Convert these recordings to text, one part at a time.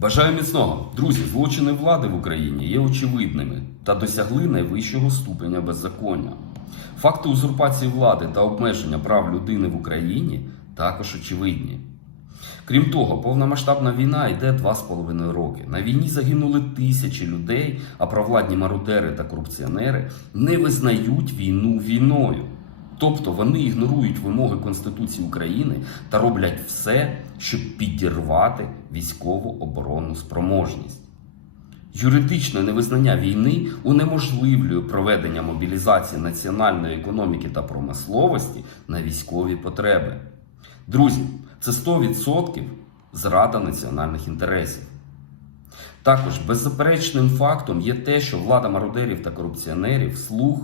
Бажаю міцного. Друзі, злочини влади в Україні є очевидними та досягли найвищого ступеня беззаконня. Факти узурпації влади та обмеження прав людини в Україні також очевидні. Крім того, повномасштабна війна йде два з половиною роки. На війні загинули тисячі людей, а провладні мародери та корупціонери не визнають війну війною. Тобто вони ігнорують вимоги Конституції України та роблять все, щоб підірвати військову оборонну спроможність. Юридичне невизнання війни унеможливлює проведення мобілізації національної економіки та промисловості на військові потреби. Друзі, це 100% зрада національних інтересів. Також беззаперечним фактом є те, що влада мародерів та корупціонерів слух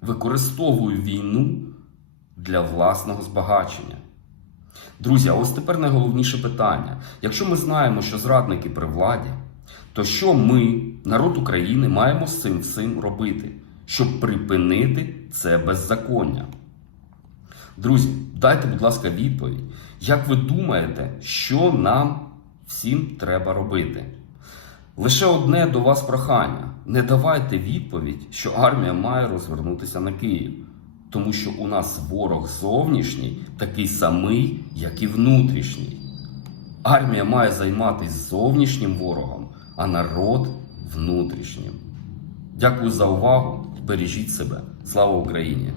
використовує війну для власного збагачення. Друзі, а ось тепер найголовніше питання. Якщо ми знаємо, що зрадники при владі, то що ми, народ України, маємо з цим всім робити, щоб припинити це беззаконня? Друзі, дайте, будь ласка, відповідь. Як ви думаєте, що нам всім треба робити? Лише одне до вас прохання: не давайте відповідь, що армія має розвернутися на Київ, тому що у нас ворог зовнішній такий самий, як і внутрішній. Армія має займатися зовнішнім ворогом, а народ внутрішнім. Дякую за увагу. Бережіть себе. Слава Україні!